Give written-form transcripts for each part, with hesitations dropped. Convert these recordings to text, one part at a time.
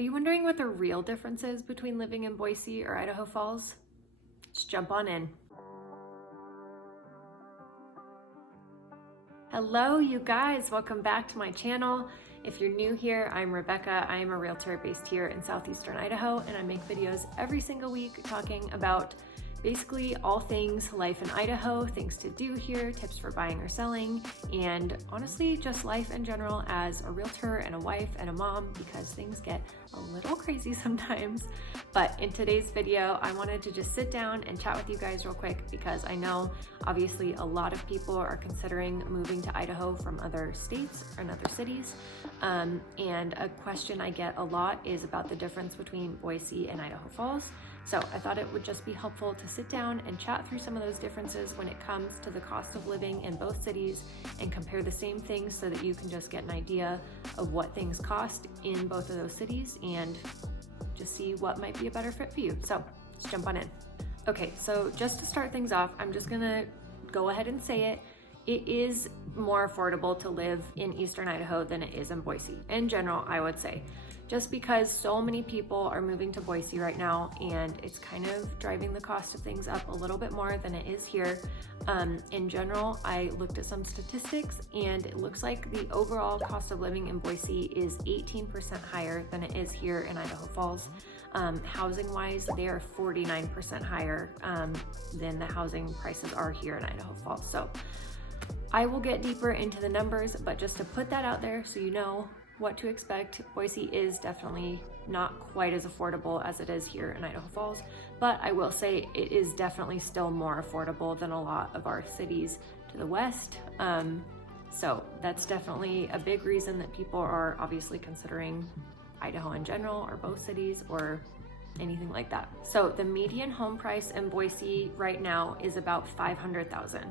Are you wondering what the real difference is between living in Boise or Idaho Falls? Let's jump on in. Hello, you guys. Welcome back to my channel. If you're new here, I'm Rebecca. I am a realtor based here in southeastern Idaho, and I make videos every single week talking about basically all things life in Idaho, things to do here, tips for buying or selling, and honestly, just life in general as a realtor and a wife and a mom, because things get a little crazy sometimes. But in today's video, I wanted to just sit down and chat with you guys real quick because I know obviously a lot of people are considering moving to Idaho from other states or other cities. And a question I get a lot is about the difference between Boise and Idaho Falls. So I thought it would just be helpful to sit down and chat through some of those differences when it comes to the cost of living in both cities and compare the same things so that you can just get an idea of what things cost in both of those cities and just see what might be a better fit for you. So let's jump on in. Okay, so just to start things off, I'm just gonna go ahead and say it. It is more affordable to live in eastern Idaho than it is in Boise. In general, I would say. Just because so many people are moving to Boise right now and it's kind of driving the cost of things up a little bit more than it is here. In general, I looked at some statistics and it looks like the overall cost of living in Boise is 18% higher than it is here in Idaho Falls. Housing wise, they are 49% higher than the housing prices are here in Idaho Falls. So I will get deeper into the numbers, but just to put that out there so you know what to expect, Boise is definitely not quite as affordable as it is here in Idaho Falls, but I will say it is definitely still more affordable than a lot of our cities to the west. So that's definitely a big reason that people are obviously considering Idaho in general, or both cities, or anything like that. So the median home price in Boise right now is about $500,000.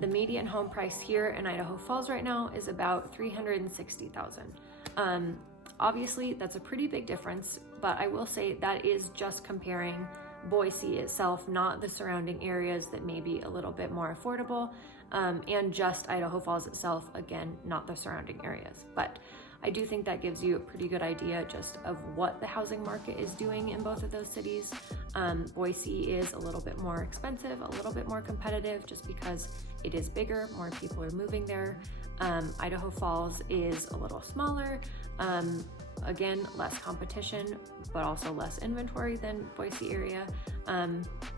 The median home price here in Idaho Falls right now is about $360,000. Obviously, that's a pretty big difference, but I will say that is just comparing Boise itself, not the surrounding areas that may be a little bit more affordable, and just Idaho Falls itself, again, not the surrounding areas. But I do think that gives you a pretty good idea just of what the housing market is doing in both of those cities. Boise is a little bit more expensive, a little bit more competitive, just because it is bigger, more people are moving there. Idaho Falls is a little smaller, again, less competition, but also less inventory than Boise area.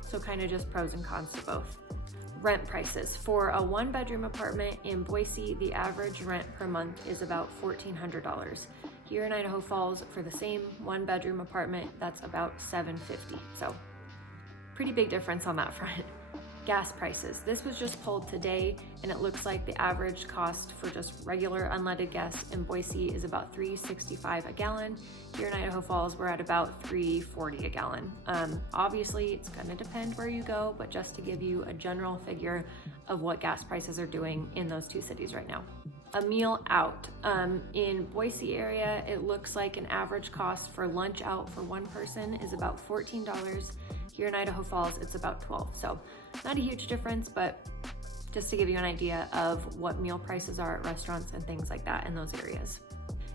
So kind of just pros and cons to both. Rent prices. For a one-bedroom apartment in Boise, the average rent per month is about $1,400. Here in Idaho Falls, for the same one-bedroom apartment, that's about $750. So pretty big difference on that front. Gas prices. This was just pulled today, and it looks like the average cost for just regular unleaded gas in Boise is about $3.65 a gallon. Here in Idaho Falls, we're at about $3.40 a gallon. Obviously, it's going to depend where you go, but just to give you a general figure of what gas prices are doing in those two cities right now. A meal out. In Boise area, it looks like an average cost for lunch out for one person is about $14. Here in Idaho Falls, it's about $12. So not a huge difference, but just to give you an idea of what meal prices are at restaurants and things like that in those areas.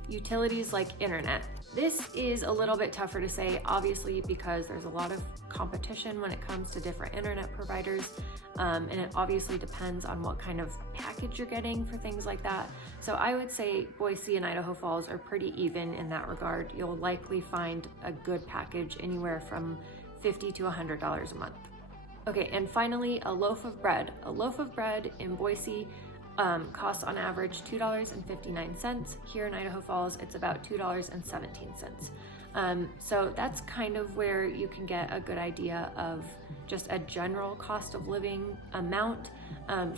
Utilities like internet. This is a little bit tougher to say, obviously, because there's a lot of competition when it comes to different internet providers. And it obviously depends on what kind of package you're getting for things like that. So I would say Boise and Idaho Falls are pretty even in that regard. You'll likely find a good package anywhere from $50 to $100 a month. Okay, and finally, a loaf of bread. A loaf of bread in Boise costs on average $2.59. Here in Idaho Falls, it's about $2.17. So that's kind of where you can get a good idea of just a general cost of living amount.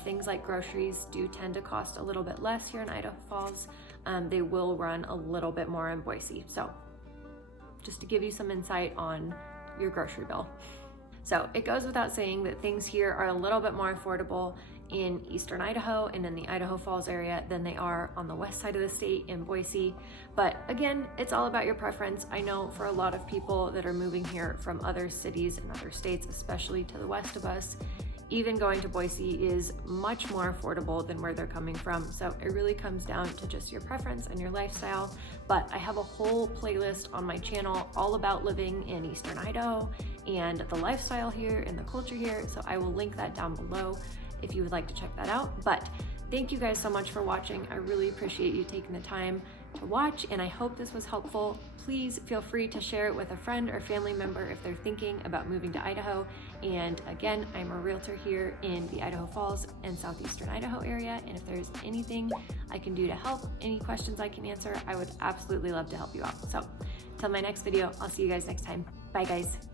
Things like groceries do tend to cost a little bit less here in Idaho Falls. They will run a little bit more in Boise. So just to give you some insight on your grocery bill. So it goes without saying that things here are a little bit more affordable in eastern Idaho and in the Idaho Falls area than they are on the west side of the state in Boise. But again, it's all about your preference. I know for a lot of people that are moving here from other cities and other states, especially to the west of us, even going to Boise is much more affordable than where they're coming from. So it really comes down to just your preference and your lifestyle. But I have a whole playlist on my channel all about living in Eastern Idaho and the lifestyle here and the culture here. So I will link that down below if you would like to check that out. But thank you guys so much for watching. I really appreciate you taking the time to watch, and I hope this was helpful. Please feel free to share it with a friend or family member if they're thinking about moving to Idaho. And again, I'm a realtor here in the Idaho Falls and southeastern Idaho area, and if there's anything I can do to help, any questions I can answer, I would absolutely love to help you out. So till my next video, I'll see you guys next time. Bye guys.